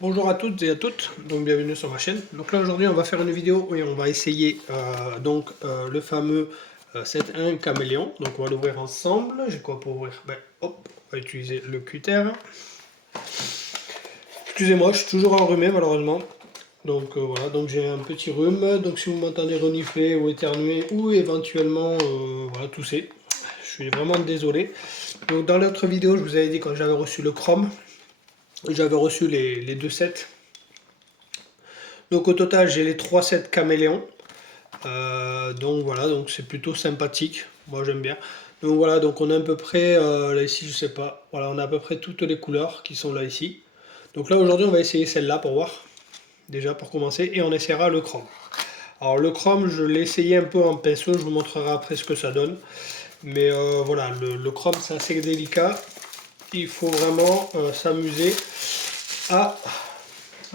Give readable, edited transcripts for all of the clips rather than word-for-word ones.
Bonjour à toutes et à toutes, donc bienvenue sur ma chaîne. Donc là aujourd'hui on va faire une vidéo où on va essayer le fameux 7.1 Caméléon. Donc on va l'ouvrir ensemble. J'ai quoi pour ouvrir? Hop, on va utiliser le cutter. Excusez-moi, je suis toujours enrhumé malheureusement. Donc voilà, donc j'ai un petit rhume. Donc si vous m'entendez renifler ou éternuer ou éventuellement voilà, tousser, je suis vraiment désolé. Donc dans l'autre vidéo je vous avais dit quand j'avais reçu le Chrome, j'avais reçu les deux sets. Donc au total j'ai les 3 sets Caméléon. Donc voilà, donc c'est plutôt sympathique. Moi j'aime bien. Donc voilà, donc on a à peu près là ici, je sais pas. Voilà, on a à peu près toutes les couleurs qui sont là ici. Donc là aujourd'hui on va essayer celle-là pour voir. Déjà pour commencer, et on essaiera le chrome. Alors le chrome, je l'ai essayé un peu en pinceau, je vous montrerai après ce que ça donne. Mais voilà, le chrome c'est assez délicat. Il faut vraiment s'amuser à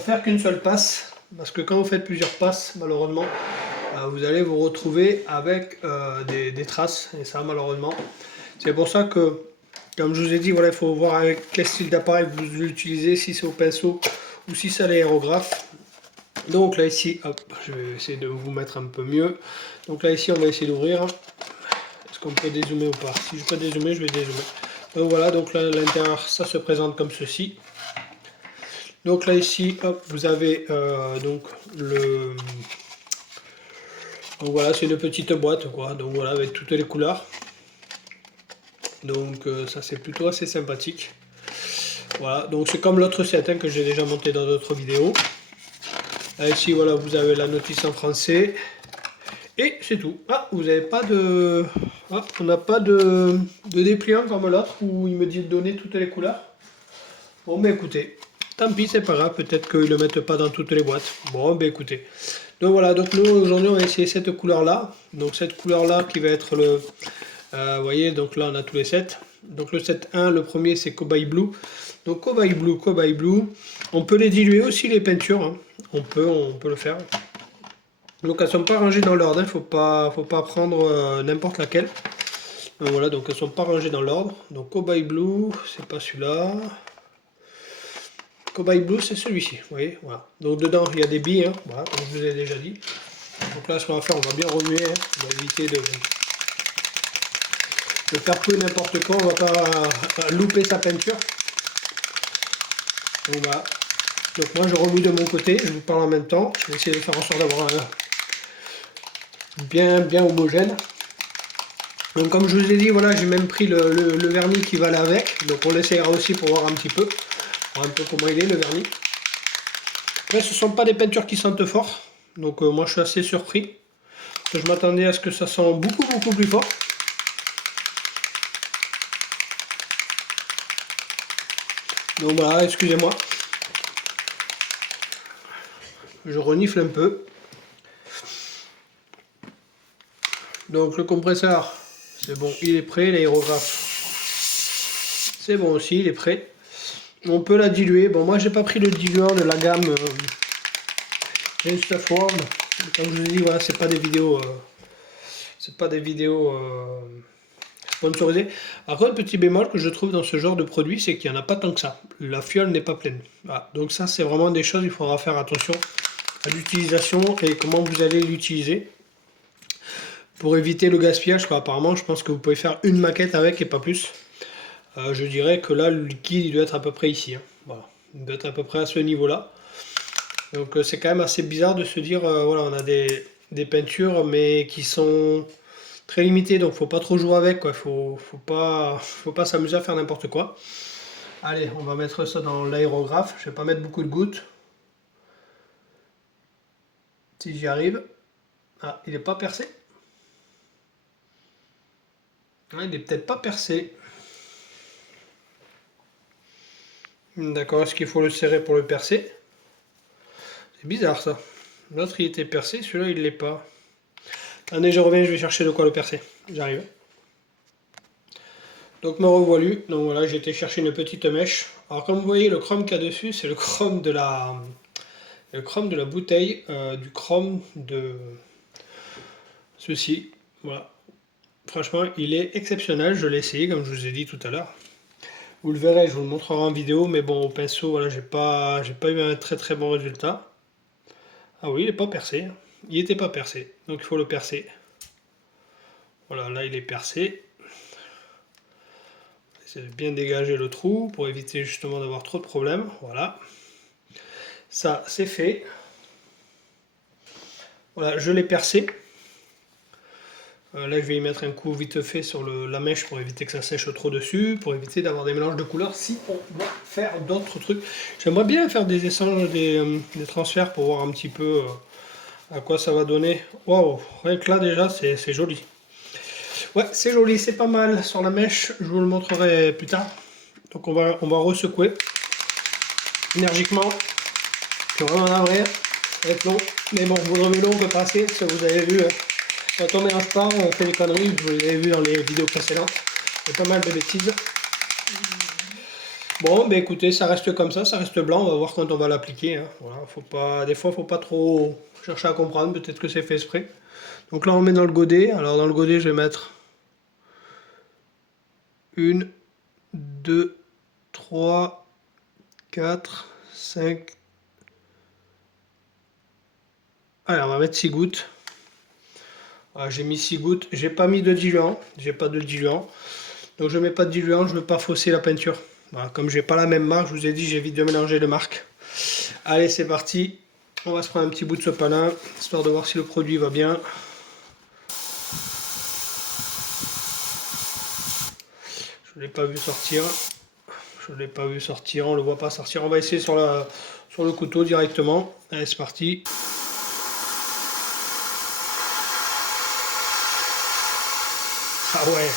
faire qu'une seule passe. Parce que quand vous faites plusieurs passes, malheureusement, vous allez vous retrouver avec des traces. Et ça, malheureusement, c'est pour ça que, comme je vous ai dit, voilà, il faut voir avec quel style d'appareil vous l'utilisez, si c'est au pinceau ou si c'est à l'aérographe. Donc là ici, hop, je vais essayer de vous mettre un peu mieux. Donc là ici, on va essayer d'ouvrir. Est-ce qu'on peut dézoomer ou pas? Si je peux dézoomer, je vais dézoomer. Donc voilà, donc là l'intérieur, ça se présente comme ceci. Donc là ici, hop, vous avez donc le... Donc voilà, c'est une petite boîte quoi. Donc voilà, avec toutes les couleurs. Donc ça c'est plutôt assez sympathique. Voilà, donc c'est comme l'autre set hein, que j'ai déjà monté dans d'autres vidéos. Là, ici voilà, vous avez la notice en français. Et c'est tout. Ah, vous n'avez pas de... Ah, on n'a pas de dépliant comme l'autre où il me dit de donner toutes les couleurs. Bon ben écoutez, tant pis, c'est pas grave, peut-être qu'ils ne le mettent pas dans toutes les boîtes. Bon ben écoutez. Donc voilà, donc nous aujourd'hui on va essayer cette couleur là. Donc cette couleur là qui va être le... vous voyez, donc là on a tous les sets. Donc le set 1, le premier c'est Cowboy Blue. Donc Cowboy Blue. On peut les diluer aussi les peintures. Hein. On peut le faire. Donc elles sont pas rangées dans l'ordre, il hein. Faut pas prendre n'importe laquelle. Donc voilà, donc elles sont pas rangées dans l'ordre. Donc Cowboy Blue, c'est pas celui-là. Cowboy Blue, c'est celui-ci, vous voyez, voilà. Donc dedans, il y a des billes, hein, voilà, comme je vous ai déjà dit. Donc là, ce qu'on va faire, on va bien remuer, hein, on va éviter de faire peu n'importe quoi, on va pas louper sa peinture. Donc voilà. Donc moi, je remue de mon côté, je vous parle en même temps. Je vais essayer de faire en sorte d'avoir un bien homogène. Donc comme je vous ai dit, voilà, j'ai même pris le vernis qui va là avec. Donc on l'essayera aussi pour voir un petit peu. Voir un peu comment il est le vernis. Après ce ne sont pas des peintures qui sentent fort. Donc moi je suis assez surpris. Je m'attendais à ce que ça sent beaucoup plus fort. Donc voilà, excusez-moi. Je renifle un peu. Donc le compresseur, c'est bon, il est prêt. L'aérographe, c'est bon aussi, il est prêt. On peut la diluer. Bon, moi j'ai pas pris le diluant de la gamme Instaform. Comme je vous ai dit, voilà, c'est pas des vidéos, sponsorisées. Par contre, petit bémol que je trouve dans ce genre de produit, c'est qu'il n'y en a pas tant que ça. La fiole n'est pas pleine. Voilà. Donc ça, c'est vraiment des choses, il faudra faire attention à l'utilisation et comment vous allez l'utiliser. Pour éviter le gaspillage, quoi. Apparemment, je pense que vous pouvez faire une maquette avec et pas plus. Je dirais que là, le liquide, il doit être à peu près ici. Hein. Voilà. Il doit être à peu près à ce niveau-là. Donc c'est quand même assez bizarre de se dire, voilà, on a des peintures, mais qui sont très limitées, donc faut pas trop jouer avec, quoi. Faut pas s'amuser à faire n'importe quoi. Allez, on va mettre ça dans l'aérographe. Je vais pas mettre beaucoup de gouttes. Si j'y arrive. Ah, il n'est pas percé. Ah, il n'est peut-être pas percé. D'accord, est-ce qu'il faut le serrer pour le percer? C'est bizarre ça. L'autre il était percé, celui-là il l'est pas. Attendez, je reviens, je vais chercher de quoi le percer. J'arrive. Donc me revoilà. Donc voilà, j'ai été chercher une petite mèche. Alors comme vous voyez, le chrome qu'il y a dessus, c'est le chrome de la bouteille, du chrome de ceci. Voilà. Franchement, il est exceptionnel. Je l'ai essayé, comme je vous ai dit tout à l'heure. Vous le verrez, je vous le montrerai en vidéo, mais bon, au pinceau, voilà, j'ai pas eu un très très bon résultat. Ah oui, il n'est pas percé. Il n'était pas percé, donc il faut le percer. Voilà, là il est percé. Essayez de bien dégager le trou pour éviter justement d'avoir trop de problèmes. Voilà. Ça, c'est fait. Voilà, je l'ai percé. Là, je vais y mettre un coup vite fait sur la mèche pour éviter que ça sèche trop dessus, pour éviter d'avoir des mélanges de couleurs si on va faire d'autres trucs. J'aimerais bien faire des échanges, des transferts pour voir un petit peu à quoi ça va donner. Waouh, rien que là déjà, c'est joli. Ouais, c'est joli, c'est pas mal sur la mèche, je vous le montrerai plus tard. Donc on va resecouer énergiquement. Je suis vraiment navré, avec long. Mais bon, vous en on peut passer, ça vous avez vu. Quand on est en star, on fait des conneries, vous l'avez vu dans les vidéos précédentes. Il y a pas mal de bêtises. Bon, ben écoutez, ça reste comme ça reste blanc, on va voir quand on va l'appliquer. Hein. Voilà, des fois, faut pas trop chercher à comprendre, peut-être que c'est fait exprès. Donc là, on met dans le godet. Alors dans le godet, je vais mettre 1, 2, 3, 4, 5. Allez, on va mettre 6 gouttes. Voilà, j'ai mis 6 gouttes. J'ai pas mis de diluant. J'ai pas de diluant. Donc je mets pas de diluant, je veux pas fausser la peinture. Voilà, comme j'ai pas la même marque, je vous ai dit, j'évite de mélanger les marques. Allez, c'est parti. On va se prendre un petit bout de sopalin, histoire de voir si le produit va bien. Je ne l'ai pas vu sortir. Je ne l'ai pas vu sortir, on ne le voit pas sortir. On va essayer sur le couteau directement. Allez, c'est parti. Ah ouais.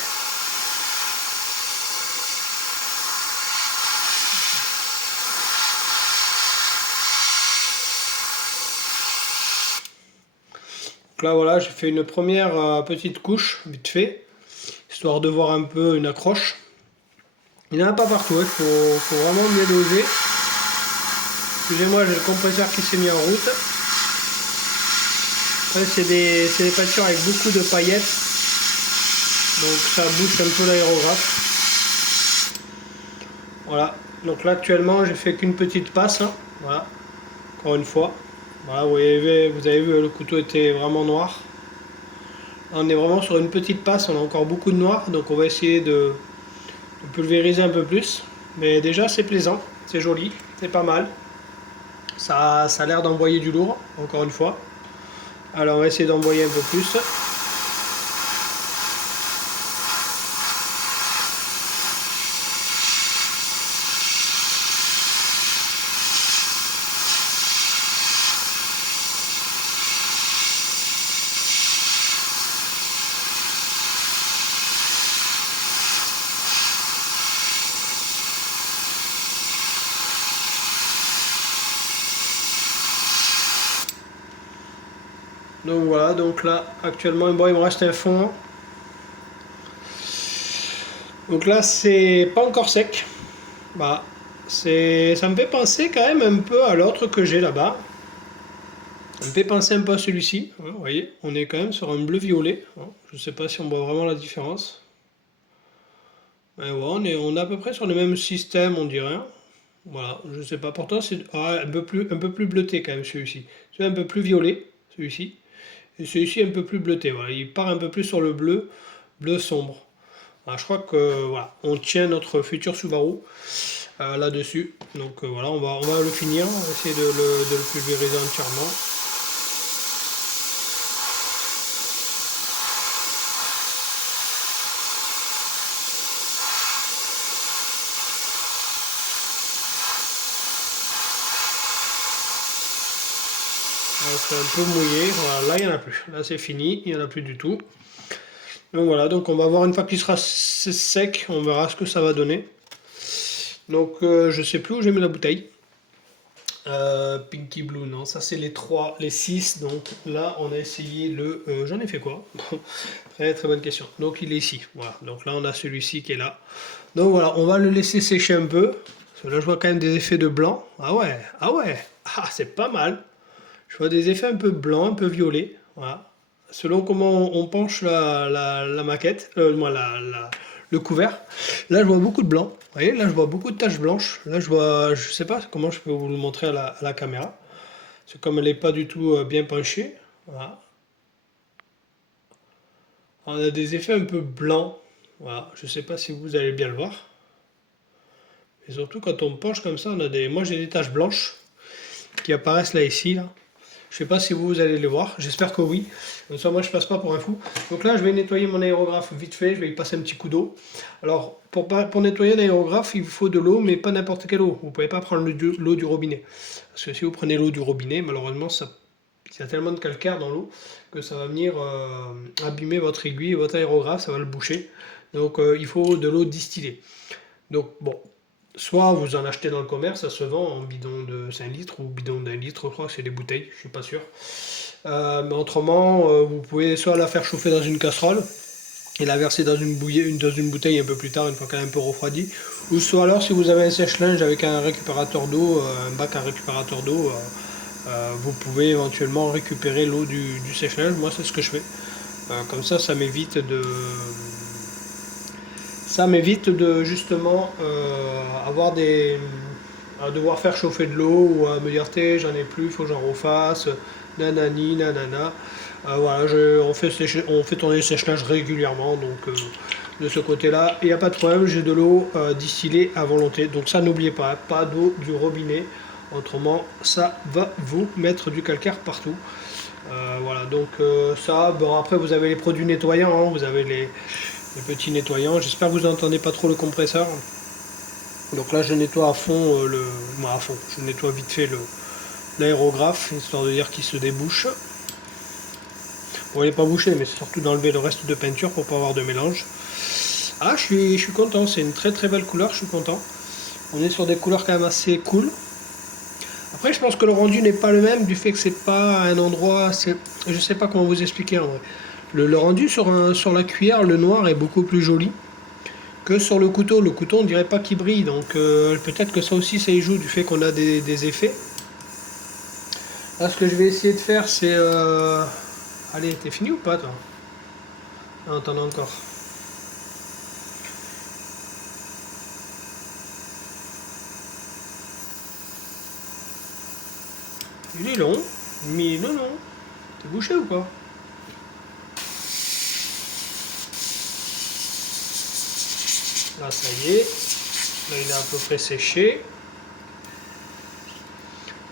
Donc là, voilà, j'ai fait une première petite couche, vite fait, histoire de voir un peu une accroche. Il n'y en a pas partout, il faut vraiment bien doser. Excusez-moi, j'ai le compresseur qui s'est mis en route. Après, c'est des peintures avec beaucoup de paillettes. Donc ça bouche un peu l'aérographe. Voilà. Donc là, actuellement, j'ai fait qu'une petite passe. Hein. Voilà. Encore une fois. Voilà, vous avez vu, le couteau était vraiment noir. Là, on est vraiment sur une petite passe, on a encore beaucoup de noir. Donc on va essayer de pulvériser un peu plus. Mais déjà, c'est plaisant. C'est joli. C'est pas mal. Ça a l'air d'envoyer du lourd, encore une fois. Alors on va essayer d'envoyer un peu plus. Donc voilà, donc là actuellement bon, il me reste un fond. Donc là c'est pas encore sec. Bah, ça me fait penser quand même un peu à l'autre que j'ai là-bas. Ça me fait penser un peu à celui-ci. Hein, vous voyez, on est quand même sur un bleu-violet. Hein. Je ne sais pas si on voit vraiment la différence. Ouais, on est à peu près sur le même système, on dirait. Voilà, je sais pas. Pourtant, c'est un peu plus bleuté quand même celui-ci. Celui-là un peu plus violet, celui-ci. Et celui-ci un peu plus bleuté. Voilà, il part un peu plus sur le bleu sombre. Alors, je crois que voilà, on tient notre futur Subaru là-dessus. Donc voilà, on va le finir. On va essayer de le pulvériser entièrement. C'est un peu mouillé. Voilà, là il n'y en a plus. Là c'est fini, il n'y en a plus du tout. Donc voilà, donc on va voir une fois qu'il sera sec, on verra ce que ça va donner. Donc je sais plus où j'ai mis la bouteille. Pinky Blue, non, ça c'est les 6. Donc là on a essayé j'en ai fait quoi? Très très bonne question. Donc il est ici. Voilà. Donc là on a celui-ci qui est là. Donc voilà, on va le laisser sécher un peu. Parce que là je vois quand même des effets de blanc. Ah ouais, ah c'est pas mal. Je vois des effets un peu blancs, un peu violets. Voilà. Selon comment on penche la maquette, le couvert. Là, je vois beaucoup de blanc. Vous voyez, là, je vois beaucoup de taches blanches. Là, je sais pas comment je peux vous le montrer à la caméra. C'est comme elle n'est pas du tout bien penchée. Voilà. On a des effets un peu blancs. Voilà. Je sais pas si vous allez bien le voir. Et surtout quand on penche comme ça, on a des. Moi, j'ai des taches blanches qui apparaissent là ici. Là. Je sais pas si vous allez les voir, j'espère que oui. Comme ça, moi, je passe pas pour un fou. Donc là, je vais nettoyer mon aérographe vite fait, je vais y passer un petit coup d'eau. Alors, pour nettoyer un aérographe, il vous faut de l'eau, mais pas n'importe quelle eau. Vous ne pouvez pas prendre l'eau du robinet. Parce que si vous prenez l'eau du robinet, malheureusement, il y a tellement de calcaire dans l'eau que ça va venir abîmer votre aiguille et votre aérographe, ça va le boucher. Donc, il faut de l'eau distillée. Donc, bon, soit vous en achetez dans le commerce, ça se vend en bidon de 5 litres ou bidon d'1 litre, je crois que c'est des bouteilles, je suis pas sûr. Mais autrement, vous pouvez soit la faire chauffer dans une casserole et la verser dans dans une bouteille un peu plus tard, une fois qu'elle est un peu refroidie. Ou soit alors, si vous avez un sèche-linge avec un récupérateur d'eau, un bac à récupérateur d'eau, vous pouvez éventuellement récupérer l'eau du sèche-linge. Moi, c'est ce que je fais. Comme ça m'évite de justement avoir à devoir faire chauffer de l'eau ou à me dire j'en ai plus, il faut que j'en refasse, nanani, nanana. Voilà, on fait tourner le sèche-linge régulièrement, donc de ce côté-là, il n'y a pas de problème, j'ai de l'eau distillée à volonté. Donc ça, n'oubliez pas d'eau du robinet, autrement ça va vous mettre du calcaire partout. Voilà, donc ça, bon après vous avez les produits nettoyants, hein, vous avez les petits nettoyants. J'espère que vous n'entendez pas trop le compresseur. Donc là je nettoie à fond à fond, je nettoie vite fait l'aérographe, histoire de dire qu'il se débouche. Bon, il n'est pas bouché, mais c'est surtout d'enlever le reste de peinture pour pas avoir de mélange. Ah, je suis content, c'est une très très belle couleur, je suis content. On est sur des couleurs quand même assez cool. Après, je pense que le rendu n'est pas le même du fait que c'est pas un endroit. Je sais pas comment vous expliquer en vrai. Le rendu sur la cuillère, le noir est beaucoup plus joli que sur le couteau. Le couteau, on dirait pas qu'il brille, donc peut-être que ça aussi, ça y joue du fait qu'on a des effets. Là, ce que je vais essayer de faire, c'est. Allez, t'es fini ou pas, toi? Non, t'en as encore. Il est long, mais non, non. T'es bouché ou quoi? Là, ça y est. Là, il est à peu près séché.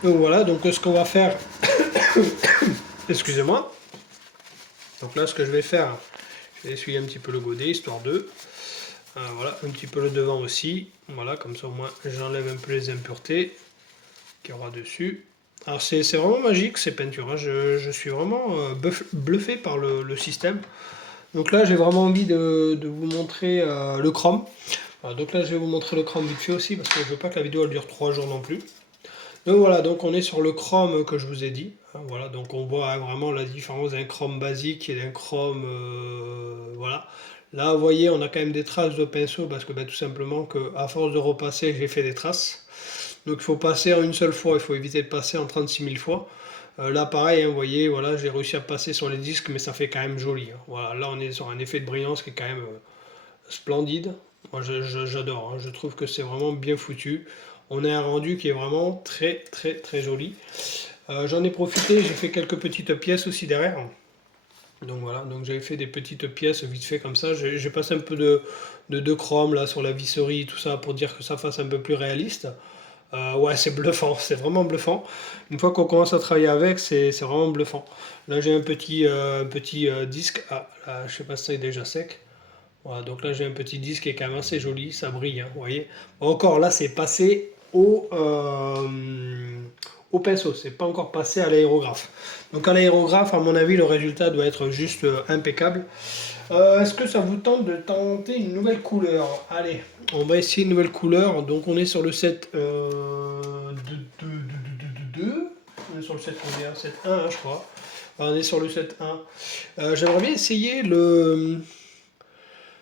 Donc voilà, donc ce qu'on va faire, excusez-moi. Donc là, ce que je vais faire, je vais essuyer un petit peu le godet, histoire de, voilà, un petit peu le devant aussi. Voilà, comme ça au moins j'enlève un peu les impuretés qu'il y aura dessus. Alors c'est vraiment magique ces peintures, hein. Je suis vraiment bluffé par le système. Donc là, j'ai vraiment envie de vous montrer le chrome. Voilà, donc là, je vais vous montrer le chrome vite fait aussi, parce que je veux pas que la vidéo elle dure 3 jours non plus. Donc voilà, donc on est sur le chrome que je vous ai dit. Hein, voilà, donc on voit vraiment la différence d'un chrome basique et d'un chrome, voilà. Là, vous voyez, on a quand même des traces de pinceau parce que tout simplement que à force de repasser, j'ai fait des traces. Donc il faut passer en une seule fois, il faut éviter de passer en 36 000 fois. Là, pareil, hein, vous voyez, voilà, j'ai réussi à passer sur les disques, mais ça fait quand même joli. Hein. Voilà, là, on est sur un effet de brillance qui est quand même splendide. Moi, j'adore. Hein. Je trouve que c'est vraiment bien foutu. On a un rendu qui est vraiment très, très, très joli. J'en ai profité, j'ai fait quelques petites pièces aussi derrière. Donc voilà, donc j'avais fait des petites pièces vite fait comme ça. J'ai passé un peu de chrome là sur la visserie, tout ça pour dire que ça fasse un peu plus réaliste. Ouais, c'est bluffant, c'est vraiment bluffant. Une fois qu'on commence à travailler avec, c'est vraiment bluffant. Là, j'ai un petit disque. Ah, là, je sais pas si c'est déjà sec. Voilà, donc là, j'ai un petit disque qui est quand même assez joli, ça brille, hein, vous voyez. Bon, encore là, c'est passé au pinceau, c'est pas encore passé à l'aérographe. Donc à l'aérographe, à mon avis, le résultat doit être juste impeccable. Est-ce que ça vous tente de tenter une nouvelle couleur? Allez, on va essayer une nouvelle couleur. Donc on est sur le set 2. On est sur le set combien? Set 1, hein, je crois. On est sur le set 1. J'aimerais bien essayer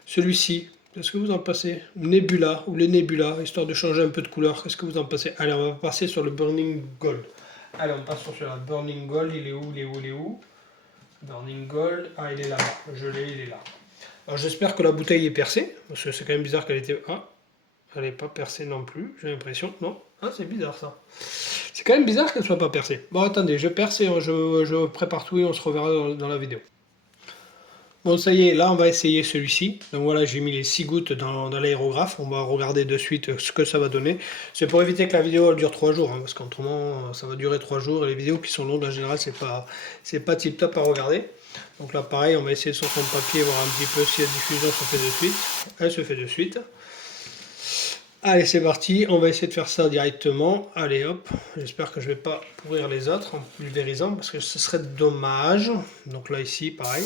celui-ci. Qu'est-ce que vous en pensez? Nebula ou les Nebula, histoire de changer un peu de couleur. Qu'est-ce que vous en pensez? Allez, on va passer sur le Burning Gold. Allez, on passe sur la Burning Gold. Il est où? Burning Gold. Ah, il est là-bas. Je l'ai, il est là. Alors j'espère que la bouteille est percée, parce que c'est quand même bizarre qu'elle était... Ah, elle n'est pas percée non plus, j'ai l'impression. Non, ah c'est bizarre ça. C'est quand même bizarre qu'elle soit pas percée. Bon attendez, je perce et je prépare tout et on se reverra dans la vidéo. Bon ça y est, là on va essayer celui-ci. Donc voilà, j'ai mis les 6 gouttes dans l'aérographe. On va regarder de suite ce que ça va donner. C'est pour éviter que la vidéo elle dure 3 jours, hein, parce qu'autrement ça va durer 3 jours. Et les vidéos qui sont longues en général c'est pas tip top à regarder. Donc là pareil, on va essayer sur son papier, voir un petit peu si la diffusion se fait de suite. Elle se fait de suite. Allez c'est parti, on va essayer de faire ça directement. Allez hop, j'espère que je vais pas pourrir les autres en pulvérisant, parce que ce serait dommage. Donc là ici pareil.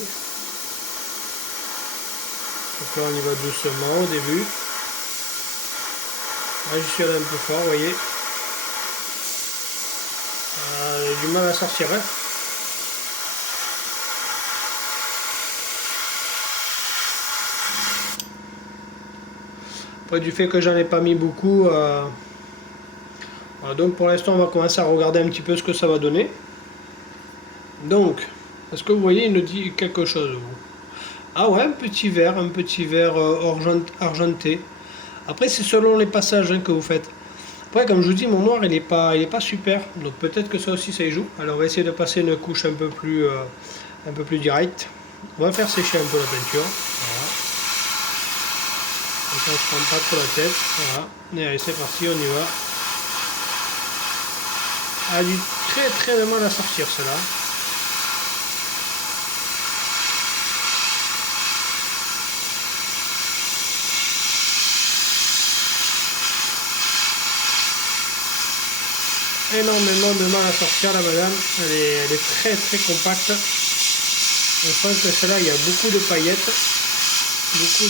Donc là on y va doucement au début. Là je suis allé un peu fort, vous voyez. J'ai du mal à sortir. Hein. Après du fait que j'en ai pas mis beaucoup, voilà, donc pour l'instant on va commencer à regarder un petit peu ce que ça va donner. Donc, est-ce que vous voyez, il nous dit quelque chose vous? Ah ouais, un petit verre argenté. Après c'est selon les passages hein, que vous faites. Après comme je vous dis, mon noir il est pas super, donc peut-être que ça aussi ça y joue. Alors on va essayer de passer une couche un peu plus directe. On va faire sécher un peu la peinture. Voilà. Comme ça on se prend pas trop la tête. Voilà. Et allez c'est parti, on y va. Elle a du très de mal à sortir celle-là. Énormément de mal à sortir la madame, elle est très compacte. On sent que celle-là il y a beaucoup de paillettes, beaucoup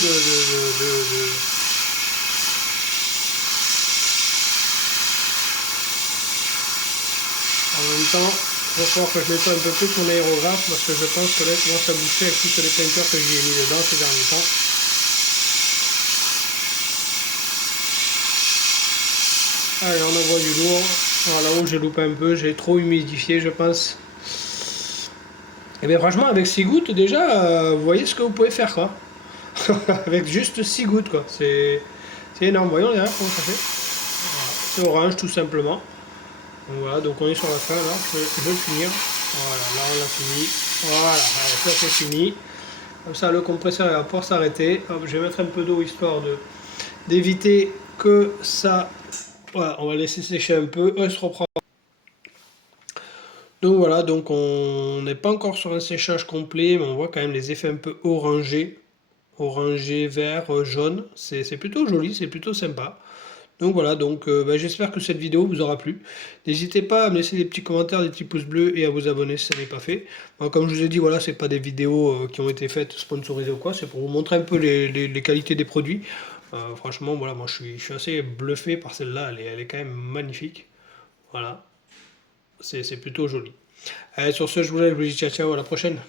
En même temps, il va falloir que je nettoie un peu plus mon aérographe parce que je pense que là il commence à boucher avec toutes les peintures que j'y ai mis dedans ces derniers temps. Allez, on envoie du lourd. Voilà, là où j'ai loupé un peu, j'ai trop humidifié je pense. Et bien franchement avec 6 gouttes déjà, vous voyez ce que vous pouvez faire quoi. Avec juste 6 gouttes quoi, c'est énorme. Voyons derrière comment ça fait. Voilà. C'est orange tout simplement. Donc voilà, donc on est sur la fin là, je vais le finir. Voilà, là on l'a fini. Voilà, allez, ça c'est fini. Comme ça le compresseur va pouvoir s'arrêter. Je vais mettre un peu d'eau histoire d'éviter que ça... Voilà, on va laisser sécher un peu, on se reprend. Donc voilà, donc on n'est pas encore sur un séchage complet, mais on voit quand même les effets un peu orangés. Orangé, vert, jaune. C'est plutôt joli, c'est plutôt sympa. Donc voilà, donc j'espère que cette vidéo vous aura plu. N'hésitez pas à me laisser des petits commentaires, des petits pouces bleus et à vous abonner si ça n'est pas fait. Bon, comme je vous ai dit, voilà, c'est pas des vidéos qui ont été faites sponsorisées ou quoi, c'est pour vous montrer un peu les qualités des produits. Franchement, voilà, moi je suis assez bluffé par celle-là, elle est quand même magnifique. Voilà, c'est plutôt joli. Allez, sur ce, je vous laisse, je vous dis ciao ciao, à la prochaine.